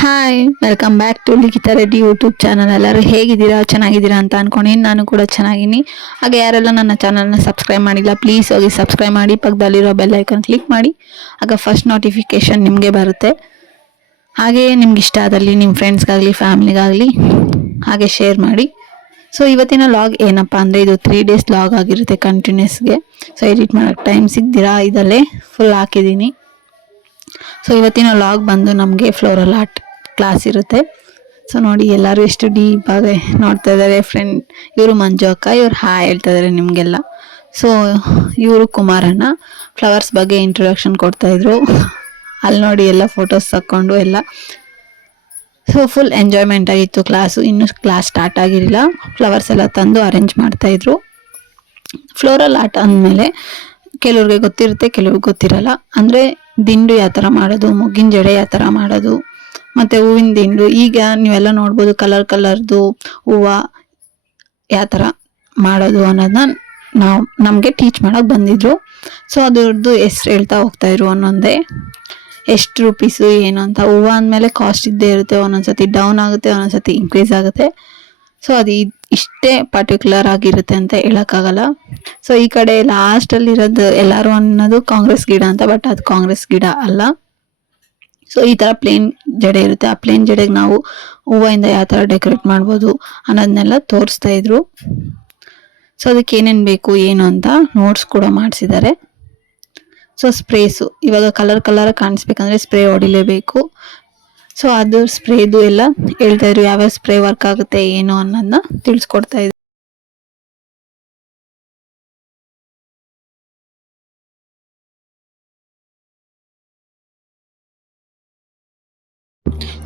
Hi, welcome back to ಲಿಖಿತ Reddy YouTube channel. ಎಲ್ಲರೂ ಹೇಗಿದ್ದೀರಾ? ಚೆನ್ನಾಗಿದ್ದೀರಾ ಅಂತ ಅನ್ಕೊಂಡಿನಿ. ನಾನು ಕೂಡ ಚೆನ್ನಾಗಿನಿ. ಹಾಗೆ ಯಾರೆಲ್ಲ ನನ್ನ ಚಾನಲ್ನ ಸಬ್ಸ್ಕ್ರೈಬ್ ಮಾಡಿಲ್ಲ, ಪ್ಲೀಸ್ ಹೋಗಿ ಸಬ್ಸ್ಕ್ರೈಬ್ ಮಾಡಿ, ಪಕ್ಕದಲ್ಲಿರೋ ಬೆಲ್ ಐಕನ್ ಕ್ಲಿಕ್ ಮಾಡಿ. ಆಗ ಫಸ್ಟ್ ನೋಟಿಫಿಕೇಶನ್ ನಿಮಗೆ ಬರುತ್ತೆ. ಹಾಗೆ ನಿಮ್ಗೆ ಇಷ್ಟ ಆದಲ್ಲಿ ನಿಮ್ಮ ಫ್ರೆಂಡ್ಸ್ಗಾಗಲಿ ಫ್ಯಾಮಿಲಿಗಾಗಲಿ ಹಾಗೆ ಶೇರ್ ಮಾಡಿ. ಸೊ ಇವತ್ತಿನ ಲಾಗ್ ಏನಪ್ಪ ಅಂದರೆ, ಇದು 3 days ಲಾಗ್ ಆಗಿರುತ್ತೆ ಕಂಟಿನ್ಯೂಸ್ಗೆ. ಸೊ ಎಡಿಟ್ ಮಾಡೋಕ್ಕೆ ಟೈಮ್ ಸಿಗ್ದಿರಾ ಇದಲ್ಲೇ ಫುಲ್ ಹಾಕಿದ್ದೀನಿ. ಸೊ ಇವತ್ತಿನ ಲಾಗ್ ಬಂದು ನಮಗೆ ಫ್ಲೋರಲ್ ಆರ್ಟ್ ಕ್ಲಾಸ್ ಇರುತ್ತೆ. ಸೊ ನೋಡಿ, ಎಲ್ಲರೂ ಎಷ್ಟು ಡೀಪ್ ಆಗಿ ನೋಡ್ತಾ ಇದ್ದಾರೆ. ಫ್ರೆಂಡ್ ಇವರು ಮಂಜು ಅಕ್ಕ, ಇವ್ರು ಹಾಯ್ ಹೇಳ್ತಾ ಇದ್ದಾರೆ ನಿಮಗೆಲ್ಲ. ಸೊ ಇವರು ಕುಮಾರಣ್ಣ ಫ್ಲವರ್ಸ್ ಬಗ್ಗೆ ಇಂಟ್ರೊಡಕ್ಷನ್ ಕೊಡ್ತಾಯಿದ್ರು. ಅಲ್ಲಿ ನೋಡಿ ಎಲ್ಲ ಫೋಟೋಸ್ ತಕ್ಕೊಂಡು ಎಲ್ಲ. ಸೊ ಫುಲ್ ಎಂಜಾಯ್ಮೆಂಟ್ ಆಗಿತ್ತು ಕ್ಲಾಸು. ಇನ್ನೂ ಕ್ಲಾಸ್ ಸ್ಟಾರ್ಟ್ ಆಗಿರಲಿಲ್ಲ. ಫ್ಲವರ್ಸ್ ಎಲ್ಲ ತಂದು ಅರೇಂಜ್ ಮಾಡ್ತಾಯಿದ್ರು. ಫ್ಲೋರಲ್ ಆರ್ಟ್ ಅಂದಮೇಲೆ ಕೆಲವ್ರಿಗೆ ಗೊತ್ತಿರುತ್ತೆ, ಕೆಲವ್ರಿಗೆ ಗೊತ್ತಿರಲ್ಲ. ಅಂದರೆ ದಿಂಡು ಯಾವ ಥರ ಮಾಡೋದು, ಮುಗ್ಗಿನ ಜಡೆ ಯಾವ ಥರ ಮಾಡೋದು, ಮತ್ತು ಹೂವಿನ ದಿಂಡು. ಈಗ ನೀವೆಲ್ಲ ನೋಡ್ಬೋದು ಕಲರ್ದು ಹೂವು ಯಾವ ಥರ ಮಾಡೋದು ಅನ್ನೋದನ್ನ ನಮಗೆ ಟೀಚ್ ಮಾಡೋಕೆ ಬಂದಿದ್ರು. ಸೊ ಅದ್ರದ್ದು ಹೆಸ್ರು ಹೇಳ್ತಾ ಹೋಗ್ತಾಯಿದ್ರು ಒಂದೊಂದೇ, ಎಷ್ಟು ರುಪೀಸು ಏನು ಅಂತ. ಹೂವು ಅಂದಮೇಲೆ ಕಾಸ್ಟ್ ಇದ್ದೇ ಇರುತ್ತೆ. ಒಂದೊಂದ್ಸತಿ ಡೌನ್ ಆಗುತ್ತೆ, ಒಂದೊಂದ್ಸತಿ ಇನ್ಕ್ರೀಸ್ ಆಗುತ್ತೆ. ಸೊ ಅದು ಇಷ್ಟೇ ಪರ್ಟಿಕ್ಯುಲರ್ ಆಗಿರುತ್ತೆ ಅಂತ ಹೇಳೋಕ್ಕಾಗಲ್ಲ. ಸೊ ಈ ಕಡೆ ಲಾಸ್ಟಲ್ಲಿರೋದು ಎಲ್ಲರೂ ಅನ್ನೋದು ಕಾಂಗ್ರೆಸ್ ಗಿಡ ಅಂತ, ಬಟ್ ಅದು ಕಾಂಗ್ರೆಸ್ ಗಿಡ ಅಲ್ಲ. ಸೊ ಈ ಥರ ಪ್ಲೇನ್ ಜಡೆ ಇರುತ್ತೆ. ಆ ಪ್ಲೇನ್ ಜಡೆಗೆ ನಾವು ಹೂವಿಂದ ಯಾವ ಥರ ಡೆಕೋರೇಟ್ ಮಾಡ್ಬೋದು ಅನ್ನೋದನ್ನೆಲ್ಲ ತೋರಿಸ್ತಾ ಇದ್ರು. ಸೊ ಅದಕ್ಕೆ ಏನೇನು ಬೇಕು ಏನು ಅಂತ ನೋಟ್ಸ್ ಕೂಡ ಮಾಡಿಸಿದ್ದಾರೆ. ಸೊ ಸ್ಪ್ರೇಸು ಇವಾಗ ಕಲರ್ ಕಾಣಿಸ್ಬೇಕಂದ್ರೆ ಸ್ಪ್ರೇ ಹೊಡಿಲೇಬೇಕು. ಸೊ ಅದು ಸ್ಪ್ರೇದು ಎಲ್ಲ ಹೇಳ್ತಾ ಇದ್ರು, ಯಾವ್ಯಾವ ಸ್ಪ್ರೇ ವರ್ಕ್ ಆಗುತ್ತೆ ಏನು ಅನ್ನೋದನ್ನ ತಿಳಿಸ್ಕೊಡ್ತಾ ಇದ್ರು.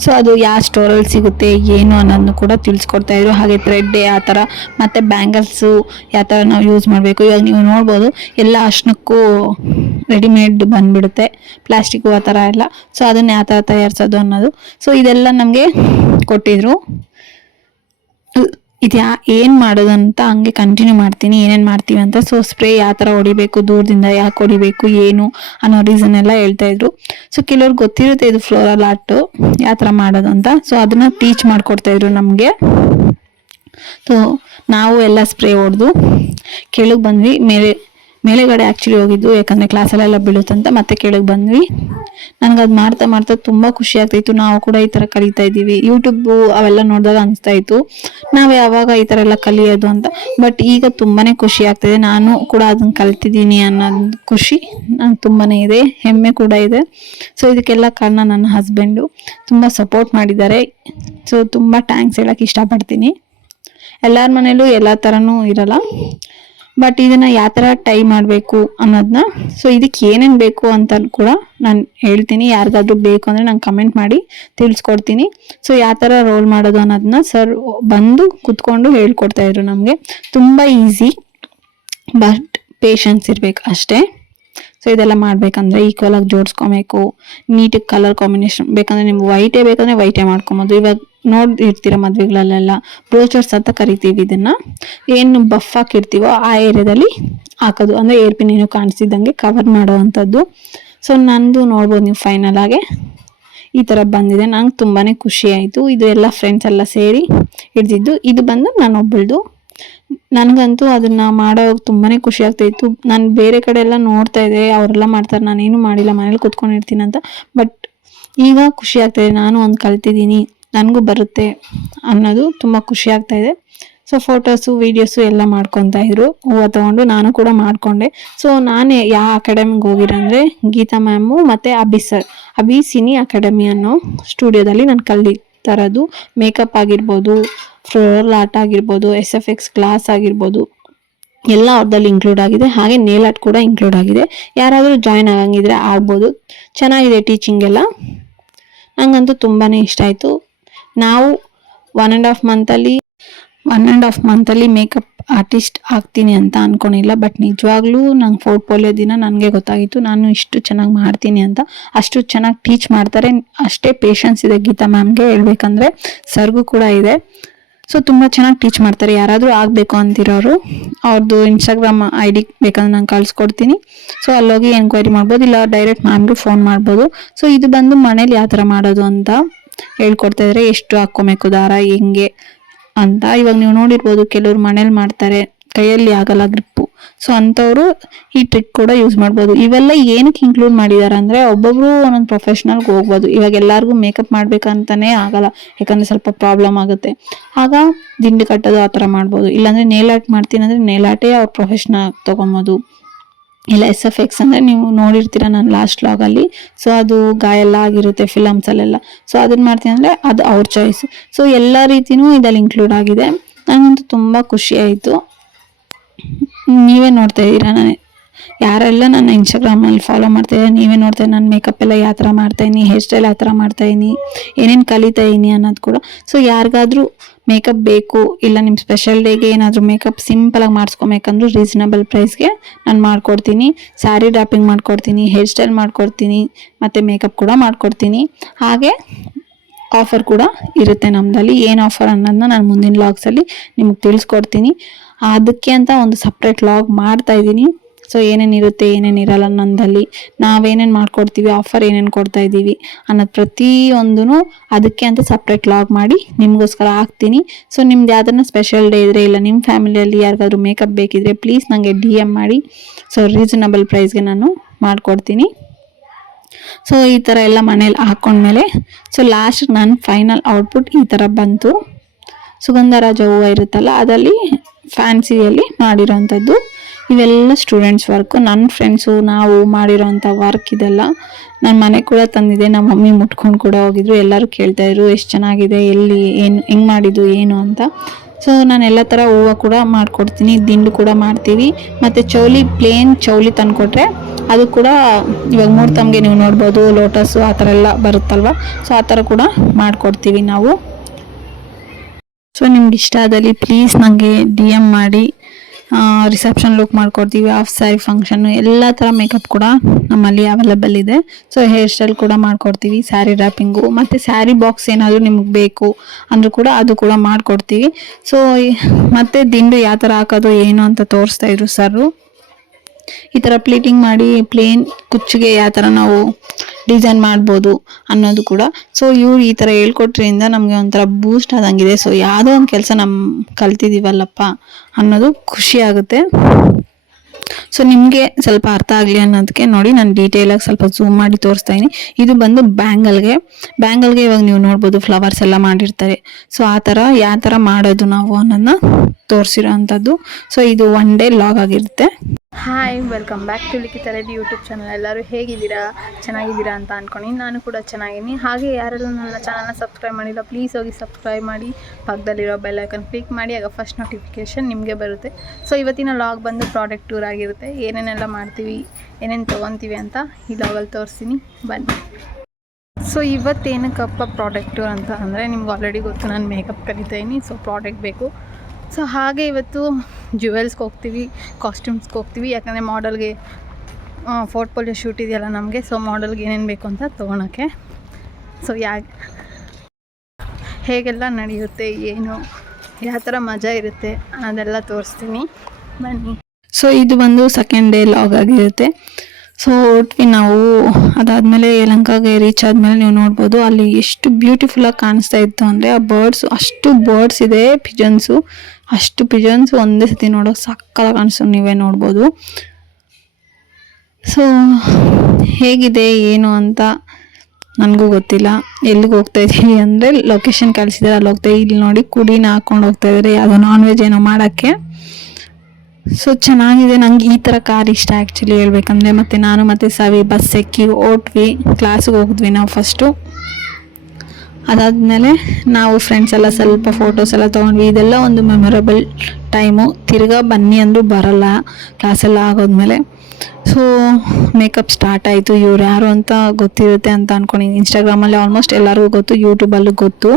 ಸೊ ಅದು ಯಾವ ಸ್ಟೋರಲ್ಲಿ ಸಿಗುತ್ತೆ ಏನು ಅನ್ನೋದನ್ನು ಕೂಡ ತಿಳಿಸ್ಕೊಡ್ತಾ ಇದ್ರು. ಹಾಗೆ ಥ್ರೆಡ್ ಯಾವ ಥರ, ಮತ್ತು ಬ್ಯಾಂಗಲ್ಸು ಯಾವ ಥರ ನಾವು ಯೂಸ್ ಮಾಡಬೇಕು. ಇವಾಗ ನೀವು ನೋಡ್ಬೋದು ಎಲ್ಲ ಅರ್ಶನಕ್ಕೂ ರೆಡಿಮೇಡ್ ಬಂದುಬಿಡುತ್ತೆ, ಪ್ಲಾಸ್ಟಿಕ್ಕು ಆ ಥರ ಎಲ್ಲ. ಸೊ ಅದನ್ನು ಯಾವ ಥರ ತಯಾರಿಸೋದು ಅನ್ನೋದು. ಸೊ ಇದೆಲ್ಲ ನಮಗೆ ಕೊಟ್ಟಿದ್ರು. ಇದು ಏನು ಮಾಡೋದಂತ ಹಂಗೆ ಕಂಟಿನ್ಯೂ ಮಾಡ್ತೀನಿ, ಏನೇನು ಮಾಡ್ತೀವಿ ಅಂತ. ಸೊ ಸ್ಪ್ರೇ ಯಾವ ಥರ ಹೊಡಿಬೇಕು, ದೂರದಿಂದ ಯಾಕೆ ಹೊಡಿಬೇಕು ಏನು ಅನ್ನೋ ರೀಸನ್ ಎಲ್ಲ ಹೇಳ್ತಾಯಿದ್ರು. ಸೊ ಕೆಲವ್ರಿಗೆ ಗೊತ್ತಿರುತ್ತೆ ಇದು ಫ್ಲೋರಲ್ ಆರ್ಟು ಯಾವ ಥರ ಮಾಡೋದು ಅಂತ. ಸೊ ಅದನ್ನು ಟೀಚ್ ಮಾಡಿಕೊಡ್ತಾಯಿದ್ರು ನಮಗೆ. ಸೊ ನಾವು ಎಲ್ಲ ಸ್ಪ್ರೇ ಹೊಡೆದು ಕೆಳಗೆ ಬಂದ್ವಿ. ಮೇಲೆಗಡೆ ಆ್ಯಕ್ಚುಲಿ ಹೋಗಿದ್ದು, ಯಾಕಂದರೆ ಕ್ಲಾಸಲ್ಲೆಲ್ಲ ಬೀಳುತ್ತಂತ. ಮತ್ತೆ ಕೆಳಗೆ ಬಂದ್ವಿ. ನನಗದು ಮಾಡ್ತಾ ತುಂಬ ಖುಷಿ ಆಗ್ತಾಯಿತ್ತು. ನಾವು ಕೂಡ ಈ ಥರ ಕಲಿತಾ ಇದ್ದೀವಿ. ಯೂಟ್ಯೂಬು ಅವೆಲ್ಲ ನೋಡಿದಾಗ ಅನಿಸ್ತಾ ಇತ್ತು ನಾವು ಯಾವಾಗ ಈ ಥರ ಎಲ್ಲ ಕಲಿಯೋದು ಅಂತ. ಬಟ್ ಈಗ ತುಂಬಾ ಖುಷಿ ಆಗ್ತಾಯಿದೆ. ನಾನು ಕೂಡ ಅದನ್ನು ಕಲ್ತಿದ್ದೀನಿ ಅನ್ನೋದು ಖುಷಿ ನಂಗೆ ತುಂಬಾ ಇದೆ, ಹೆಮ್ಮೆ ಕೂಡ ಇದೆ. ಸೊ ಇದಕ್ಕೆಲ್ಲ ಕಾರಣ ನನ್ನ ಹಸ್ಬೆಂಡು ತುಂಬ ಸಪೋರ್ಟ್ ಮಾಡಿದ್ದಾರೆ. ಸೊ ತುಂಬ ಥ್ಯಾಂಕ್ಸ್ ಹೇಳೋಕ್ಕೆ ಇಷ್ಟಪಡ್ತೀನಿ. ಎಲ್ಲರ ಮನೇಲೂ ಎಲ್ಲ ಥರನೂ ಇರಲ್ಲ, ಬಟ್ ಇದನ್ನು ಯಾವ ಥರ ಟೈ ಮಾಡಬೇಕು ಅನ್ನೋದನ್ನ, ಸೊ ಇದಕ್ಕೆ ಏನೇನು ಬೇಕು ಅಂತ ಕೂಡ ನಾನು ಹೇಳ್ತೀನಿ. ಯಾರಿಗಾದ್ರೂ ಬೇಕು ಅಂದರೆ ನಂಗೆ ಕಮೆಂಟ್ ಮಾಡಿ ತಿಳಿಸ್ಕೊಡ್ತೀನಿ. ಸೊ ಯಾವ ಥರ ರೋಲ್ ಮಾಡೋದು ಅನ್ನೋದನ್ನ ಸರ್ ಬಂದು ಕೂತ್ಕೊಂಡು ಹೇಳ್ಕೊಡ್ತಾಯಿದ್ರು ನಮಗೆ. ತುಂಬ ಈಸಿ, ಬಟ್ ಪೇಷನ್ಸ್ ಇರಬೇಕು ಅಷ್ಟೇ. ಸೊ ಇದೆಲ್ಲ ಮಾಡಬೇಕಂದ್ರೆ ಈಕ್ವಲಾಗಿ ಜೋಡಿಸ್ಕೊಬೇಕು. ನೀಟಾಗಿ ಕಲರ್ ಕಾಂಬಿನೇಷನ್ ಬೇಕಂದರೆ ನಿಮ್ಗೆ ವೈಟೇ ಬೇಕಂದರೆ ವೈಟೇ ಮಾಡ್ಕೊಬೋದು. ಇವಾಗ ನೋಡಿರ್ತೀರ ಮದುವೆಗಳಲ್ಲೆಲ್ಲ ಬ್ರೋಚರ್ಸ್ ಅಂತ ಕರಿತೀವಿ ಇದನ್ನು. ಏನು ಬಫ್ ಹಾಕಿರ್ತೀವೋ ಆ ಏರಿಯಾದಲ್ಲಿ ಹಾಕೋದು, ಅಂದರೆ ಏರ್ ಪಿನ್ ಏನು ಕಾಣಿಸ್ತಿದ್ದಂಗೆ ಕವರ್ ಮಾಡೋ ಅಂಥದ್ದು. ಸೊ ನಂದು ನೋಡ್ಬೋದು ನೀವು ಫೈನಲ್ ಆಗಿ ಈ ಥರ ಬಂದಿದೆ. ನಂಗೆ ತುಂಬಾ ಖುಷಿ ಆಯಿತು. ಇದು ಎಲ್ಲ ಫ್ರೆಂಡ್ಸ್ ಎಲ್ಲ ಸೇರಿ ಹಿಡ್ದಿದ್ದು. ಇದು ಬಂದು ನಾನೊಬ್ಬಳದು. ನನಗಂತೂ ಅದನ್ನು ಮಾಡೋವಾಗ ತುಂಬಾ ಖುಷಿ ಆಗ್ತಾಯಿತ್ತು. ನಾನು ಬೇರೆ ಕಡೆ ಎಲ್ಲ ನೋಡ್ತಾ ಇದ್ದೆ, ಅವರೆಲ್ಲ ಮಾಡ್ತಾರೆ, ನಾನೇನು ಮಾಡಿಲ್ಲ, ಮನೇಲಿ ಕೂತ್ಕೊಂಡಿರ್ತೀನಿ ಅಂತ. ಬಟ್ ಈಗ ಖುಷಿ ಆಗ್ತಾಯಿದೆ, ನಾನು ಒಂದು ಕಲ್ತಿದ್ದೀನಿ, ನನಗೂ ಬರುತ್ತೆ ಅನ್ನೋದು ತುಂಬ ಖುಷಿ ಆಗ್ತಾಯಿದೆ. ಸೊ ಫೋಟೋಸು ವೀಡಿಯೋಸು ಎಲ್ಲ ಮಾಡ್ಕೊತಾ ಇದ್ರು. ಹೂವು ತೊಗೊಂಡು ನಾನು ಕೂಡ ಮಾಡಿಕೊಂಡೆ. ಸೊ ನಾನು ಯಾವ ಅಕಾಡೆಮಿಗೆ ಹೋಗಿರಂದರೆ ಗೀತಾ ಮ್ಯಾಮು ಮತ್ತು ಅಭಿಸಿನಿ ಅಕಾಡೆಮಿ ಅನ್ನೋ ಸ್ಟುಡಿಯೋದಲ್ಲಿ ನಾನು ಕಲಿತರೋದು. ಮೇಕಪ್ ಆಗಿರ್ಬೋದು, ಫ್ಲೋರಲ್ ಆರ್ಟ್ ಆಗಿರ್ಬೋದು, SFX ಕ್ಲಾಸ್ ಆಗಿರ್ಬೋದು, ಎಲ್ಲ ಅವ್ರದಲ್ಲಿ ಇನ್ಕ್ಲೂಡ್ ಆಗಿದೆ. ಹಾಗೆ ನೇಲ್ ಆರ್ಟ್ ಕೂಡ ಇನ್ಕ್ಲೂಡ್ ಆಗಿದೆ. ಯಾರಾದರೂ ಜಾಯ್ನ್ ಆಗಂಗಿದ್ರೆ ಆಗ್ಬೋದು. ಚೆನ್ನಾಗಿದೆ ಟೀಚಿಂಗ್ ಎಲ್ಲ. ನನಗಂತೂ ತುಂಬಾ ಇಷ್ಟ ಆಯಿತು. ನಾವು 1.5 ಮಂತಲ್ಲಿ ಮೇಕಪ್ ಆರ್ಟಿಸ್ಟ್ ಆಗ್ತೀನಿ ಅಂತ ಅಂದ್ಕೊಂಡಿಲ್ಲ. ಬಟ್ ನಿಜವಾಗ್ಲೂ ನಂಗೆ ಪೋರ್ಟ್ಫೋಲಿಯೋ ದಿನ ನನಗೆ ಗೊತ್ತಾಗಿತ್ತು ನಾನು ಇಷ್ಟು ಚೆನ್ನಾಗಿ ಮಾಡ್ತೀನಿ ಅಂತ. ಅಷ್ಟು ಚೆನ್ನಾಗಿ ಟೀಚ್ ಮಾಡ್ತಾರೆ, ಅಷ್ಟೇ ಪೇಷನ್ಸ್ ಇದೆ ಗೀತಾ ಮ್ಯಾಮ್ಗೆ ಹೇಳ್ಬೇಕಂದ್ರೆ. ಸರ್ಗೂ ಕೂಡ ಇದೆ. ಸೊ ತುಂಬ ಚೆನ್ನಾಗಿ ಟೀಚ್ ಮಾಡ್ತಾರೆ. ಯಾರಾದರೂ ಆಗಬೇಕು ಅಂತಿರೋರು ಅವ್ರದ್ದು ಇನ್ಸ್ಟಾಗ್ರಾಮ್ ID ಬೇಕಂದ್ರೆ ನಾನು ಕಳಿಸ್ಕೊಡ್ತೀನಿ. ಸೊ ಅಲ್ಲೋಗಿ ಎನ್ಕ್ವೈರಿ ಮಾಡ್ಬೋದು, ಇಲ್ಲ ಡೈರೆಕ್ಟ್ ಮ್ಯಾಮ್ಗೆ ಫೋನ್ ಮಾಡ್ಬೋದು. ಸೊ ಇದು ಬಂದು ಮನೇಲಿ ಯಾವ ಥರ ಮಾಡೋದು ಅಂತ ಹೇಳ್ಕೊಡ್ತಾ ಇದ್ದಾರೆ ಎಷ್ಟು ಹಾಕ್ಕೊಬೇಕು ದಾರ ಹೆಂಗೆ ಅಂತ. ಇವಾಗ ನೀವು ನೋಡಿರ್ಬೋದು ಕೆಲವ್ರು ಮನೇಲಿ ಮಾಡ್ತಾರೆ, ಕೈಯಲ್ಲಿ ಆಗಲ್ಲ ಗ್ರಿಪ್ಪು. ಸೊ ಅಂಥವ್ರು ಈ ಟ್ರಿಕ್ ಕೂಡ ಯೂಸ್ ಮಾಡ್ಬೋದು. ಇವೆಲ್ಲ ಏನಕ್ಕೆ ಇನ್ಕ್ಲೂಡ್ ಮಾಡಿದ್ದಾರೆ ಅಂದರೆ ಒಬ್ಬೊಬ್ರು ಒಂದೊಂದು ಪ್ರೊಫೆಷ್ನಲ್ಗೆ ಹೋಗ್ಬೋದು. ಇವಾಗ ಎಲ್ಲರಿಗೂ ಮೇಕಪ್ ಮಾಡ್ಬೇಕಂತಾನೆ ಆಗಲ್ಲ, ಯಾಕಂದರೆ ಸ್ವಲ್ಪ ಪ್ರಾಬ್ಲಮ್ ಆಗುತ್ತೆ. ಆಗ ದಿಂಡು ಕಟ್ಟೋದು ಆ ಥರ ಮಾಡ್ಬೋದು. ಇಲ್ಲಾಂದರೆ ನೇಲ್ ಆರ್ಟ್ ಮಾಡ್ತೀನಿ ಅಂದರೆ ನೇಲ್ ಆರ್ಟೇ ಅವ್ರ ಪ್ರೊಫೆಷ್ನಲ್ ತೊಗೊಬೋದು. ಇಲ್ಲ SFX ಅಂದರೆ ನೀವು ನೋಡಿರ್ತೀರ ನಾನು ಲಾಸ್ಟ್ ವ್ಲಾಗಲ್ಲಿ. ಸೊ ಅದು ಗಾಯ ಎಲ್ಲ ಆಗಿರುತ್ತೆ ಫಿಲಮ್ಸಲ್ಲೆಲ್ಲ. ಸೊ ಅದನ್ನ ಮಾಡ್ತೀನಿ ಅಂದರೆ ಅದು ಅವ್ರ ಚಾಯ್ಸ್. ಸೊ ಎಲ್ಲ ರೀತಿಯೂ ಇದರಲ್ಲಿ ಇನ್ಕ್ಲೂಡ್ ಆಗಿದೆ. ನನಗಂತೂ ತುಂಬ ಖುಷಿ ಆಯಿತು. ನೀವೇ ನೋಡ್ತಾ ಇದ್ದೀರಾ, ನಾನು ಯಾರೆಲ್ಲ ನನ್ನ ಇನ್ಸ್ಟಾಗ್ರಾಮಲ್ಲಿ ಫಾಲೋ ಮಾಡ್ತಾಯಿದ್ದೀರಾ ನೀವೇ ನೋಡ್ತಾ ನಾನು ಮೇಕಪ್ ಎಲ್ಲ ಯಾವ ಥರ ಮಾಡ್ತಾಯಿದ್ದೀನಿ, ಹೇರ್ ಸ್ಟೈಲ್ ಯಾವ ಥರ ಮಾಡ್ತಾಯಿದ್ದೀನಿ, ಏನೇನು ಕಲಿತಾ ಇದ್ದೀನಿ ಅನ್ನೋದು ಕೂಡ. ಸೊ ಯಾರಿಗಾದ್ರೂ ಮೇಕಪ್ ಬೇಕು, ಇಲ್ಲ ನಿಮ್ಮ ಸ್ಪೆಷಲ್ ಡೇಗೆ ಏನಾದರೂ ಮೇಕಪ್ ಸಿಂಪಲಾಗಿ ಮಾಡಿಸ್ಕೊಬೇಕಂದ್ರೂ ರೀಸನಬಲ್ ಪ್ರೈಸ್ಗೆ ನಾನು ಮಾಡಿಕೊಡ್ತೀನಿ. ಸ್ಯಾರಿ ಡ್ರಾಪಿಂಗ್ ಮಾಡಿಕೊಡ್ತೀನಿ, ಹೇರ್ ಸ್ಟೈಲ್ ಮಾಡಿಕೊಡ್ತೀನಿ, ಮತ್ತು ಮೇಕಪ್ ಕೂಡ ಮಾಡಿಕೊಡ್ತೀನಿ. ಹಾಗೆ ಆಫರ್ ಕೂಡ ಇರುತ್ತೆ ನಮ್ಮದಲ್ಲಿ. ಏನು ಆಫರ್ ಅನ್ನೋದನ್ನ ನಾನು ಮುಂದಿನ ವ್ಲಾಗ್ಸಲ್ಲಿ ನಿಮಗೆ ತಿಳಿಸ್ಕೊಡ್ತೀನಿ. ಅದಕ್ಕೆ ಅಂತ ಒಂದು ಸಪ್ರೇಟ್ ವ್ಲಾಗ್ ಮಾಡ್ತಾ ಇದ್ದೀನಿ. ಸೊ ಏನೇನಿರುತ್ತೆ ಏನೇನಿರಲ್ಲ ನಮ್ಮದಲ್ಲಿ, ನಾವೇನೇನು ಮಾಡ್ಕೊಡ್ತೀವಿ, ಆಫರ್ ಏನೇನು ಕೊಡ್ತಾ ಇದ್ದೀವಿ ಅನ್ನೋದು ಪ್ರತಿಯೊಂದೂ ಅದಕ್ಕೆ ಅಂತ ಸಪ್ರೇಟ್ ವ್ಲಾಗ್ ಮಾಡಿ ನಿಮಗೋಸ್ಕರ ಹಾಕ್ತೀನಿ. ಸೊ ನಿಮ್ದು ಯಾವ್ದನ್ನ ಸ್ಪೆಷಲ್ ಡೇ ಇದ್ದರೆ, ಇಲ್ಲ ನಿಮ್ಮ ಫ್ಯಾಮಿಲಿಯಲ್ಲಿ ಯಾರಿಗಾದ್ರೂ ಮೇಕಪ್ ಬೇಕಿದ್ರೆ ಪ್ಲೀಸ್ ನನಗೆ DM ಮಾಡಿ. ಸೊ ರೀಸನಬಲ್ ಪ್ರೈಸ್ಗೆ ನಾನು ಮಾಡಿಕೊಡ್ತೀನಿ. ಸೊ ಈ ಥರ ಎಲ್ಲ ಮನೇಲಿ ಹಾಕ್ಕೊಂಡ್ಮೇಲೆ ಸೊ ಲಾಸ್ಟ್ ನನ್ನ ಫೈನಲ್ ಔಟ್ಪುಟ್ ಈ ಥರ ಬಂತು. ಸುಗಂಧರಾಜ ಹೂವು ಇರುತ್ತಲ್ಲ ಅದರಲ್ಲಿ ಫ್ಯಾನ್ಸಿಯಲ್ಲಿ ಮಾಡಿರೋವಂಥದ್ದು. ಇವೆಲ್ಲ ಸ್ಟೂಡೆಂಟ್ಸ್ ವರ್ಕು, ನನ್ನ ಫ್ರೆಂಡ್ಸು ನಾವು ಮಾಡಿರೋವಂಥ ವರ್ಕ್ ಇದೆಲ್ಲ. ನನ್ನ ಮನೆ ಕೂಡ ತಂದಿದ್ದೆ, ನಮ್ಮ ಮಮ್ಮಿ ಮುಟ್ಕೊಂಡು ಕೂಡ ಹೋಗಿದ್ರು. ಎಲ್ಲರೂ ಕೇಳ್ತಾಯಿದ್ರು ಎಷ್ಟು ಚೆನ್ನಾಗಿದೆ, ಎಲ್ಲಿ ಏನು ಹೆಂಗೆ ಮಾಡಿದ್ದು ಏನು ಅಂತ. ಸೊ ನಾನು ಎಲ್ಲ ಥರ ಹೂವು ಕೂಡ ಮಾಡಿಕೊಡ್ತೀನಿ, ದಿಂಡು ಕೂಡ ಮಾಡ್ತೀವಿ. ಮತ್ತು ಚೌಲಿ ಪ್ಲೇನ್ ಚೌಲಿ ತಂದುಕೊಟ್ರೆ ಅದು ಕೂಡ ಇವಾಗ ಮುಹೂರ್ತಮ್ಗೆ ನೀವು ನೋಡ್ಬೋದು ಲೋಟಸ್ಸು ಆ ಥರ ಎಲ್ಲ ಬರುತ್ತಲ್ವ. ಸೊ ಆ ಥರ ಕೂಡ ಮಾಡಿಕೊಡ್ತೀವಿ ನಾವು. ಸೊ ನಿಮ್ಗೆ ಇಷ್ಟ ಆದಲ್ಲಿ ಪ್ಲೀಸ್ ನನಗೆ DM ಮಾಡಿ. ರಿಸೆಪ್ಷನ್ ಲುಕ್ ಮಾಡ್ಕೊಡ್ತೀವಿ, ಹಾಫ್ ಸ್ಯಾರಿ ಫಂಕ್ಷನ್ನು ಎಲ್ಲ ಥರ ಮೇಕಪ್ ಕೂಡ ನಮ್ಮಲ್ಲಿ ಅವೈಲೇಬಲ್ ಇದೆ. ಸೊ ಹೇರ್ ಸ್ಟೈಲ್ ಕೂಡ ಮಾಡ್ಕೊಡ್ತೀವಿ, ಸ್ಯಾರಿ ರ್ಯಾಪಿಂಗು ಮತ್ತು ಸ್ಯಾರಿ ಬಾಕ್ಸ್ ಏನಾದರೂ ನಿಮಗೆ ಬೇಕು ಅಂದರೂ ಕೂಡ ಅದು ಕೂಡ ಮಾಡಿಕೊಡ್ತೀವಿ. ಸೊ ಮತ್ತು ದಿಂಡು ಯಾವ ಥರ ಹಾಕೋದು ಏನು ಅಂತ ತೋರಿಸ್ತಾಯಿದ್ರು ಸರ್ರು. ಈ ಥರ ಪ್ಲೀಟಿಂಗ್ ಮಾಡಿ ಪ್ಲೇನ್ ಕುಚ್ಚಿಗೆ ಯಾವ ಥರ ನಾವು ಡಿಸೈನ್ ಮಾಡ್ಬೋದು ಅನ್ನೋದು ಕೂಡ. ಸೊ ಇವ್ರು ಈ ಥರ ಹೇಳ್ಕೊಟ್ರಿಂದ ನಮಗೆ ಒಂಥರ ಬೂಸ್ಟ್ ಆದಂಗಿದೆ. ಸೊ ಯಾವುದೋ ಒಂದು ಕೆಲಸ ಕಲ್ತಿದ್ದೀವಲ್ಲಪ್ಪ ಅನ್ನೋದು ಖುಷಿ ಆಗುತ್ತೆ. ಸೊ ನಿಮಗೆ ಸ್ವಲ್ಪ ಅರ್ಥ ಆಗಲಿ ಅನ್ನೋದಕ್ಕೆ ನೋಡಿ ನಾನು ಡೀಟೇಲಾಗಿ ಸ್ವಲ್ಪ ಝೂಮ್ ಮಾಡಿ ತೋರಿಸ್ತಾ ಇದ್ದೀನಿ. ಇದು ಬಂದು ಬ್ಯಾಂಗಲ್ಗೆ ಇವಾಗ ನೀವು ನೋಡ್ಬೋದು ಫ್ಲವರ್ಸ್ ಎಲ್ಲ ಮಾಡಿರ್ತಾರೆ. ಸೊ ಆ ಥರ ಯಾವ ಥರ ಮಾಡೋದು ನಾವು ಅನ್ನೋದನ್ನ ತೋರಿಸಿರೋ ಅಂಥದ್ದು. ಸೊ ಇದು 1 ಡೇ ಲಾಗ್ ಆಗಿರುತ್ತೆ. ಹಾಯ್, ವೆಲ್ಕಮ್ ಬ್ಯಾಕ್ ಟು ಲಿಖಿತ ರೆಡ್ಡಿ ಯೂಟ್ಯೂಬ್ ಚಾನಲ್. ಎಲ್ಲರೂ ಹೇಗಿದ್ದೀರಾ, ಚೆನ್ನಾಗಿದ್ದೀರಾ ಅಂತ ಅಂದ್ಕೊಂಡು ನಾನು ಕೂಡ ಚೆನ್ನಾಗಿದ್ದೀನಿ. ಹಾಗೆ ಯಾರೆಲ್ಲ ನನ್ನ ಚಾನಲ್ನ ಸಬ್ಸ್ಕ್ರೈಬ್ ಮಾಡಿಲ್ಲ ಪ್ಲೀಸ್ ಹೋಗಿ ಸಬ್ಸ್ಕ್ರೈಬ್ ಮಾಡಿ, ಪಕ್ಕದಲ್ಲಿರೋ ಬೆಲ್ ಐಕನ್ ಕ್ಲಿಕ್ ಮಾಡಿ, ಆಗ ಫಸ್ಟ್ ನೋಟಿಫಿಕೇಷನ್ ನಿಮಗೆ ಬರುತ್ತೆ. ಸೊ ಇವತ್ತಿನ ಲಾಗ್ ಬಂದು ಪ್ರಾಡಕ್ಟ್ ಟೂರ್ ಆಗಿರುತ್ತೆ. ಏನೇನೆಲ್ಲ ಮಾಡ್ತೀವಿ, ಏನೇನು ತೊಗೊತೀವಿ ಅಂತ ಈ ಲಾಗಲ್ಲಿ ತೋರಿಸ್ತೀನಿ, ಬನ್ನಿ. ಸೊ ಇವತ್ತೇನಕ್ಕಪ್ಪ ಪ್ರಾಡಕ್ಟ್ ಟೂರ್ ಅಂತ ಅಂದರೆ ನಿಮ್ಗೆ ಆಲ್ರೆಡಿ ಗೊತ್ತು, ನಾನು ಮೇಕಪ್ ಕಲಿತಾ ಇದ್ದೀನಿ. ಸೊ ಪ್ರಾಡಕ್ಟ್ ಬೇಕು. ಸೊ ಹಾಗೆ ಇವತ್ತು ಜ್ಯುವೆಲ್ಸ್ಗೆ ಹೋಗ್ತೀವಿ, ಕಾಸ್ಟ್ಯೂಮ್ಸ್ಗೆ ಹೋಗ್ತೀವಿ. ಯಾಕಂದರೆ ಮಾಡೆಲ್ಗೆ ಪೋರ್ಟ್ಫೋಲಿಯೋ ಶೂಟ್ ಇದೆಯಲ್ಲ ನಮಗೆ. ಸೊ ಮಾಡೆಲ್ಗೆ ಏನೇನು ಬೇಕು ಅಂತ ತೊಗೊಳಕ್ಕೆ. ಸೊ ಹೇಗೆಲ್ಲ ನಡೆಯುತ್ತೆ, ಏನು ಯಾವ ಥರ ಮಜಾ ಇರುತ್ತೆ ಅನ್ನೋದೆಲ್ಲ ತೋರಿಸ್ತೀನಿ, ಬನ್ನಿ. ಸೊ ಇದು ಬಂದು 2nd ಡೇ ಲಾಗ್ ಆಗಿರುತ್ತೆ. ಸೊ ಹೊರಟ್ವಿ ನಾವು. ಅದಾದಮೇಲೆ ಯಲಹಂಕಗೆ ರೀಚ್ ಆದಮೇಲೆ ನೀವು ನೋಡ್ಬೋದು ಅಲ್ಲಿ ಎಷ್ಟು ಬ್ಯೂಟಿಫುಲ್ಲಾಗಿ ಕಾಣಿಸ್ತಾ ಇತ್ತು ಅಂದರೆ ಆ ಬರ್ಡ್ಸ್, ಅಷ್ಟು ಬರ್ಡ್ಸ್ ಇದೆ, ಅಷ್ಟು ಪಿಜನ್ಸ್ ಒಂದೇ ಸತಿ ನೋಡೋಕೆ ಸಕ್ಕತ್ತಾಗಿ ಕಾಣಿಸ್ತು, ನೀವೇ ನೋಡ್ಬೋದು. ಸೊ ಹೇಗಿದೆ ಏನು ಅಂತ ನನಗೂ ಗೊತ್ತಿಲ್ಲ. ಎಲ್ಲಿಗೆ ಹೋಗ್ತಾ ಇದ್ದೀವಿ ಅಂದರೆ ಲೊಕೇಶನ್ ಕಳಿಸಿದ್ದಾರೆ, ಅಲ್ಲಿ ಹೋಗ್ತಾ ಇಲ್ಲಿ ನೋಡಿ ಕುಡಿನ ಹಾಕ್ಕೊಂಡು ಹೋಗ್ತಾ ಇದ್ದಾರೆ, ಯಾವುದೋ ನಾನ್ ವೆಜ್ ಏನೋ ಮಾಡೋಕ್ಕೆ. ಸೊ ಚೆನ್ನಾಗಿದೆ. ನಂಗೆ ಈ ಥರ ಕಾರ್ ಇಷ್ಟ ಆ್ಯಕ್ಚುಲಿ ಹೇಳ್ಬೇಕಂದ್ರೆ. ಮತ್ತು ನಾನು ಮತ್ತು ಸವಿ ಬಸ್ ಎಕ್ಕಿ ಓಟ್ವಿ, ಕ್ಲಾಸಿಗೆ ಹೋಗಿದ್ವಿ ನಾವು ಫಸ್ಟು. ಅದಾದಮೇಲೆ ನಾವು ಫ್ರೆಂಡ್ಸ್ ಎಲ್ಲ ಸ್ವಲ್ಪ ಫೋಟೋಸ್ ಎಲ್ಲ ತೊಗೊಂಡ್ವಿ. ಇದೆಲ್ಲ ಒಂದು ಮೆಮೊರೇಬಲ್ ಟೈಮು. ತಿರ್ಗಾ ಬನ್ನಿ ಅಂದರೂ ಬರಲ್ಲ ಕ್ಲಾಸೆಲ್ಲ ಆಗೋದ್ಮೇಲೆ. ಸೊ ಮೇಕಪ್ ಸ್ಟಾರ್ಟ್ ಆಯಿತು. ಇವ್ರು ಯಾರು ಅಂತ ಗೊತ್ತಿರುತ್ತೆ ಅಂತ ಅಂದ್ಕೊಂಡಿದ್ದೀನಿ. ಇನ್ಸ್ಟಾಗ್ರಾಮಲ್ಲಿ ಆಲ್ಮೋಸ್ಟ್ ಎಲ್ಲರಿಗೂ ಗೊತ್ತು, ಯೂಟ್ಯೂಬಲ್ಲೂ ಗೊತ್ತು.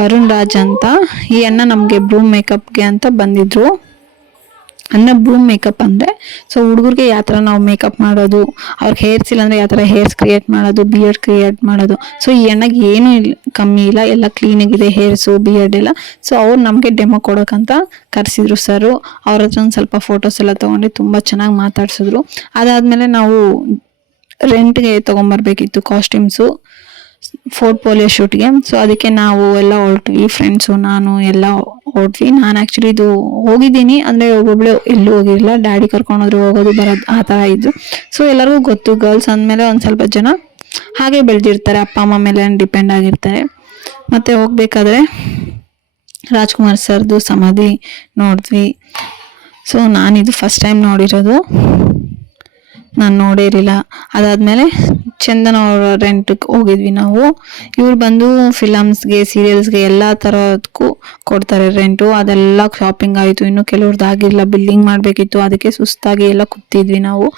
ವರುಣ್ ರಾಜ್ ಅಂತ ಈ ಅಣ್ಣ ನಮಗೆ ಬ್ರೂಮ್ ಮೇಕಪ್ಗೆ ಅಂತ ಬಂದಿದ್ದರು. ಬ್ರೂಮ್ ಮೇಕಪ್ ಅಂದರೆ ಸೊ ಹುಡುಗರಿಗೆ ಯಾವ ಥರ ನಾವು ಮೇಕಪ್ ಮಾಡೋದು, ಅವ್ರಿಗೆ ಹೇರ್ಸ್ ಇಲ್ಲ ಅಂದರೆ ಯಾವ ಥರ ಹೇರ್ಸ್ ಕ್ರಿಯೇಟ್ ಮಾಡೋದು, ಬಿಯರ್ಡ್ ಕ್ರಿಯೇಟ್ ಮಾಡೋದು. ಸೊ ಈ ಅಣ್ಣಗೆ ಏನೂ ಕಮ್ಮಿ ಇಲ್ಲ, ಎಲ್ಲ ಕ್ಲೀನಾಗಿದೆ ಹೇರ್ಸು ಬಿಯರ್ಡ್ ಎಲ್ಲ. ಸೊ ಅವ್ರು ನಮಗೆ ಡೆಮೋ ಕೊಡೋಕ್ಕಂತ ಕರೆಸಿದ್ರು ಸರು. ಅವ್ರ ಹತ್ರ ಒಂದು ಸ್ವಲ್ಪ ಫೋಟೋಸ್ ಎಲ್ಲ ತೊಗೊಂಡು ತುಂಬ ಚೆನ್ನಾಗಿ ಮಾತಾಡ್ಸಿದ್ರು. ಅದಾದಮೇಲೆ ನಾವು ರೆಂಟ್ಗೆ ತೊಗೊಂಬರ್ಬೇಕಿತ್ತು ಕಾಸ್ಟ್ಯೂಮ್ಸು. ಪೋರ್ಟ್ಫೋಲಿಯೋ ಶೂಟ್ಗೆ. ಸೊ ಅದಕ್ಕೆ ನಾವು ಎಲ್ಲ ಹೊರಟ್ವಿ, ಫ್ರೆಂಡ್ಸು ನಾನು ಎಲ್ಲ ಹೊರಟ್ವಿ. ನಾನು ಆ್ಯಕ್ಚುಲಿ ಇದು ಹೋಗಿದ್ದೀನಿ ಅಂದರೆ ಒಬ್ಬೊಬ್ಳು ಎಲ್ಲೂ ಹೋಗಿರಲಿಲ್ಲ, ಡ್ಯಾಡಿ ಕರ್ಕೊಂಡೋದ್ರು ಹೋಗೋದು ಬರೋದು ಆ ಥರ ಇದ್ದು. ಸೊ ಎಲ್ಲರಿಗೂ ಗೊತ್ತು ಗರ್ಲ್ಸ್ ಅಂದಮೇಲೆ ಒಂದು ಸ್ವಲ್ಪ ಜನ ಹಾಗೆ ಬೆಳೆದಿರ್ತಾರೆ, ಅಪ್ಪ ಅಮ್ಮ ಮೇಲೆ ಡಿಪೆಂಡ್ ಆಗಿರ್ತಾರೆ. ಮತ್ತು ಹೋಗ್ಬೇಕಾದ್ರೆ ರಾಜ್ಕುಮಾರ್ ಸರ್ದು ಸಮಾಧಿ ನೋಡಿದ್ವಿ. ಸೊ ನಾನಿದು ಫಸ್ಟ್ ಟೈಮ್ ನೋಡಿರೋದು, ನಾನು ನೋಡೇ ಇರಲಿಲ್ಲ. ಅದಾದಮೇಲೆ ಚಂದನ ಅವರ ರೆಂಟ್ಗೆ ಹೋಗಿದ್ವಿ ನಾವು. ಇವ್ರು ಬಂದು ಫಿಲಮ್ಸ್ಗೆ ಸೀರಿಯಲ್ಸ್ಗೆ ಎಲ್ಲ ಥರದಕ್ಕೂ ಕೊಡ್ತಾರೆ ರೆಂಟು. ಅದೆಲ್ಲ ಶಾಪಿಂಗ್ ಆಯಿತು, ಇನ್ನು ಕೆಲವ್ರದ್ದು ಆಗಿಲ್ಲ, ಬಿಲ್ಲಿಂಗ್ ಮಾಡಬೇಕಿತ್ತು, ಅದಕ್ಕೆ ಸುಸ್ತಾಗಿ ಎಲ್ಲ ಕೂತಿದ್ವಿ ನಾವು.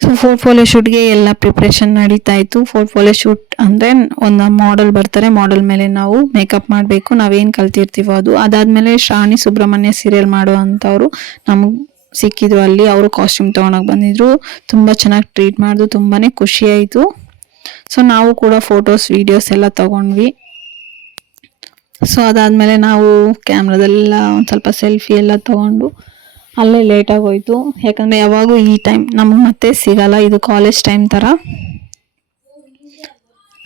ಸೊ ಪೋರ್ಟ್ಫೋಲಿಯೋ ಶೂಟ್ಗೆ ಎಲ್ಲ ಪ್ರಿಪ್ರೇಷನ್ ನಡೀತಾ ಇತ್ತು. ಪೋರ್ಟ್ಫೋಲಿಯೋ ಶೂಟ್ ಅಂದರೆ ಒಂದು ಮಾಡೆಲ್ ಬರ್ತಾರೆ, ಮಾಡೆಲ್ ಮೇಲೆ ನಾವು ಮೇಕಪ್ ಮಾಡಬೇಕು, ನಾವೇನು ಕಲ್ತಿರ್ತೀವೋ ಅದು. ಅದಾದಮೇಲೆ ಶ್ರಾವಣಿ ಸುಬ್ರಹ್ಮಣ್ಯ ಸೀರಿಯಲ್ ಮಾಡುವಂಥವ್ರು ನಮಗೆ ಸಿಕ್ಕಿದ್ರು ಅಲ್ಲಿ. ಅವರು ಕಾಸ್ಟ್ಯೂಮ್ ತೊಗೊಳಕ್ಕೆ ಬಂದಿದ್ರು, ತುಂಬ ಚೆನ್ನಾಗಿ ಟ್ರೀಟ್ ಮಾಡಿದ್ರು, ತುಂಬಾ ಖುಷಿ ಆಯಿತು. ಸೊ ನಾವು ಕೂಡ ಫೋಟೋಸ್ ವೀಡಿಯೋಸ್ ಎಲ್ಲ ತೊಗೊಂಡ್ವಿ. ಸೊ ಅದಾದಮೇಲೆ ನಾವು ಕ್ಯಾಮ್ರಾದೆಲ್ಲ ಒಂದು ಸ್ವಲ್ಪ ಸೆಲ್ಫಿ ಎಲ್ಲ ತೊಗೊಂಡು ಅಲ್ಲೇ ಲೇಟಾಗಿ ಹೋಯ್ತು. ಯಾಕಂದರೆ ಯಾವಾಗೂ ಈ ಟೈಮ್ ನಮಗೆ ಮತ್ತೆ ಸಿಗಲ್ಲ, ಇದು ಕಾಲೇಜ್ ಟೈಮ್ ಥರ.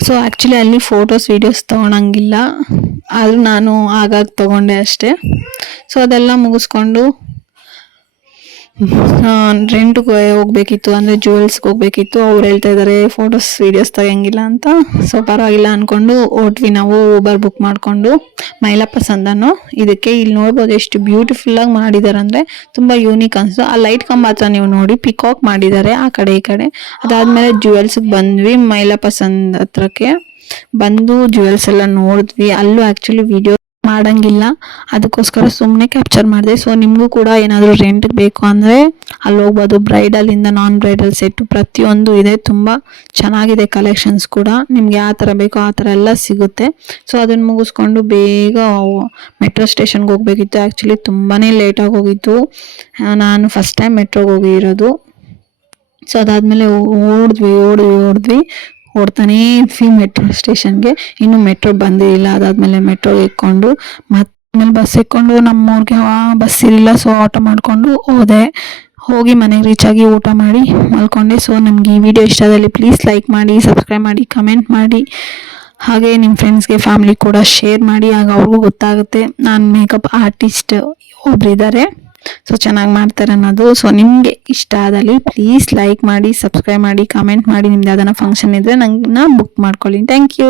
ಸೊ ಆ್ಯಕ್ಚುಲಿ ಅಲ್ಲಿ ಫೋಟೋಸ್ ವೀಡಿಯೋಸ್ ತೊಗೊಳಂಗಿಲ್ಲ, ಆದರೂ ನಾನು ಆಗಾಗ ತೊಗೊಂಡೆ ಅಷ್ಟೇ. ಸೊ ಅದೆಲ್ಲ ಮುಗಿಸ್ಕೊಂಡು ರೆಂಟ್ಗೆ ಹೋಗ್ಬೇಕಿತ್ತು, ಅಂದರೆ ಜುವೆಲ್ಸ್ಗೆ ಹೋಗ್ಬೇಕಿತ್ತು. ಅವ್ರು ಹೇಳ್ತಾ ಇದ್ದಾರೆ ಫೋಟೋಸ್ ವೀಡಿಯೋಸ್ ತೆಗಿಯಂಗಿಲ್ಲ ಅಂತ. ಸೊ ಪರವಾಗಿಲ್ಲ ಅಂದ್ಕೊಂಡು ಹೊರಟ್ವಿ ನಾವು ಊಬರ್ ಬುಕ್ ಮಾಡಿಕೊಂಡು ಮೈಲಪ್ಪ ಸಂದನು. ಇದಕ್ಕೆ ಇಲ್ಲಿ ನೋಡ್ಬೋದು ಎಷ್ಟು ಬ್ಯೂಟಿಫುಲ್ಲಾಗಿ ಮಾಡಿದ್ದಾರೆ ಅಂದರೆ ತುಂಬ ಯೂನಿಕ್ ಅನಿಸ್ತು. ಆ ಲೈಟ್ ಕಂಬ ಹತ್ರ ನೀವು ನೋಡಿ ಪಿಕಾಕ್ ಮಾಡಿದ್ದಾರೆ ಆ ಕಡೆ ಈ ಕಡೆ. ಅದಾದಮೇಲೆ ಜುವೆಲ್ಸ್ಗೆ ಬಂದ್ವಿ, ಮೈಲಪ್ಪ ಸಂದ ಹತ್ರಕ್ಕೆ ಬಂದು ಜುವೆಲ್ಸ್ ಎಲ್ಲ ನೋಡಿದ್ವಿ. ಅಲ್ಲೂ ಆ್ಯಕ್ಚುಲಿ ವಿಡಿಯೋ ಮಾಡಂಗಿಲ್ಲ, ಅದಕ್ಕೋಸ್ಕರ ಸುಮ್ಮನೆ ಕ್ಯಾಪ್ಚರ್ ಮಾಡಿದೆ. ಸೊ ನಿಮಗೂ ಕೂಡ ಏನಾದರೂ ರೆಂಟ್ಗೆ ಬೇಕು ಅಂದರೆ ಅಲ್ಲಿ ಹೋಗ್ಬೋದು. ಬ್ರೈಡಲಿಂದ ನಾನ್ ಬ್ರೈಡಲ್ ಸೆಟ್ಟು ಪ್ರತಿಯೊಂದು ಇದೆ, ತುಂಬ ಚೆನ್ನಾಗಿದೆ ಕಲೆಕ್ಷನ್ಸ್ ಕೂಡ. ನಿಮ್ಗೆ ಯಾವ ಥರ ಬೇಕೋ ಆ ಥರ ಎಲ್ಲ ಸಿಗುತ್ತೆ. ಸೊ ಅದನ್ನು ಮುಗಿಸ್ಕೊಂಡು ಬೇಗ ಮೆಟ್ರೋ ಸ್ಟೇಷನ್ಗೆ ಹೋಗ್ಬೇಕಿತ್ತು. ಆ್ಯಕ್ಚುಲಿ ತುಂಬಾ ಲೇಟಾಗಿ ಹೋಗಿತ್ತು, ನಾನು ಫಸ್ಟ್ ಟೈಮ್ ಮೆಟ್ರೋಗೆ ಹೋಗಿರೋದು. ಸೊ ಅದಾದಮೇಲೆ ಓಡಿದ್ವಿ ಓಡ್ತಾನೇ ಇದ್ವಿ ಮೆಟ್ರೋ ಸ್ಟೇಷನ್ಗೆ. ಇನ್ನು ಮೆಟ್ರೋ ಬಂದೇ ಇಲ್ಲ. ಅದಾದಮೇಲೆ ಮೆಟ್ರೋಗೆ ಎಕ್ಕೊಂಡು ಮತ್ತೆ ಬಸ್ ಎಕ್ಕೊಂಡು ನಮ್ಮೂರಿಗೆ ಬಸ್ ಇರಲಿಲ್ಲ. ಸೊ ಆಟೋ ಮಾಡಿಕೊಂಡು ಹೋಗಿ ಮನೆಗೆ ರೀಚ್ ಆಗಿ ಊಟ ಮಾಡಿ ಮಲ್ಕೊಂಡೆ. ಸೊ ನಮಗೆ ಈ ವಿಡಿಯೋ ಇಷ್ಟ ಆದಲ್ಲಿ ಪ್ಲೀಸ್ ಲೈಕ್ ಮಾಡಿ, ಸಬ್ಸ್ಕ್ರೈಬ್ ಮಾಡಿ, ಕಮೆಂಟ್ ಮಾಡಿ, ಹಾಗೆ ನಿಮ್ಮ ಫ್ರೆಂಡ್ಸ್ಗೆ ಫ್ಯಾಮಿಲಿ ಕೂಡ ಶೇರ್ ಮಾಡಿ. ಆಗ ಅವ್ರಿಗೂ ಗೊತ್ತಾಗುತ್ತೆ ನಾನು ಮೇಕಪ್ ಆರ್ಟಿಸ್ಟ್ ಒಬ್ಬರಿದ್ದಾರೆ, ಸೊ ಚೆನ್ನಾಗಿ ಮಾಡ್ತಾರೆ ಅನ್ನೋದು. ಸೊ ನಿಮಗೆ ಇಷ್ಟ ಆದಲ್ಲಿ ಪ್ಲೀಸ್ ಲೈಕ್ ಮಾಡಿ, ಸಬ್ಸ್ಕ್ರೈಬ್ ಮಾಡಿ, ಕಮೆಂಟ್ ಮಾಡಿ. ನಿಮ್ದು ಯಾವ್ದಾನ ಫಂಕ್ಷನ್ ಇದ್ದರೆ ನಂಗೆ ಬುಕ್ ಮಾಡ್ಕೊಳ್ಳಿ. Thank you.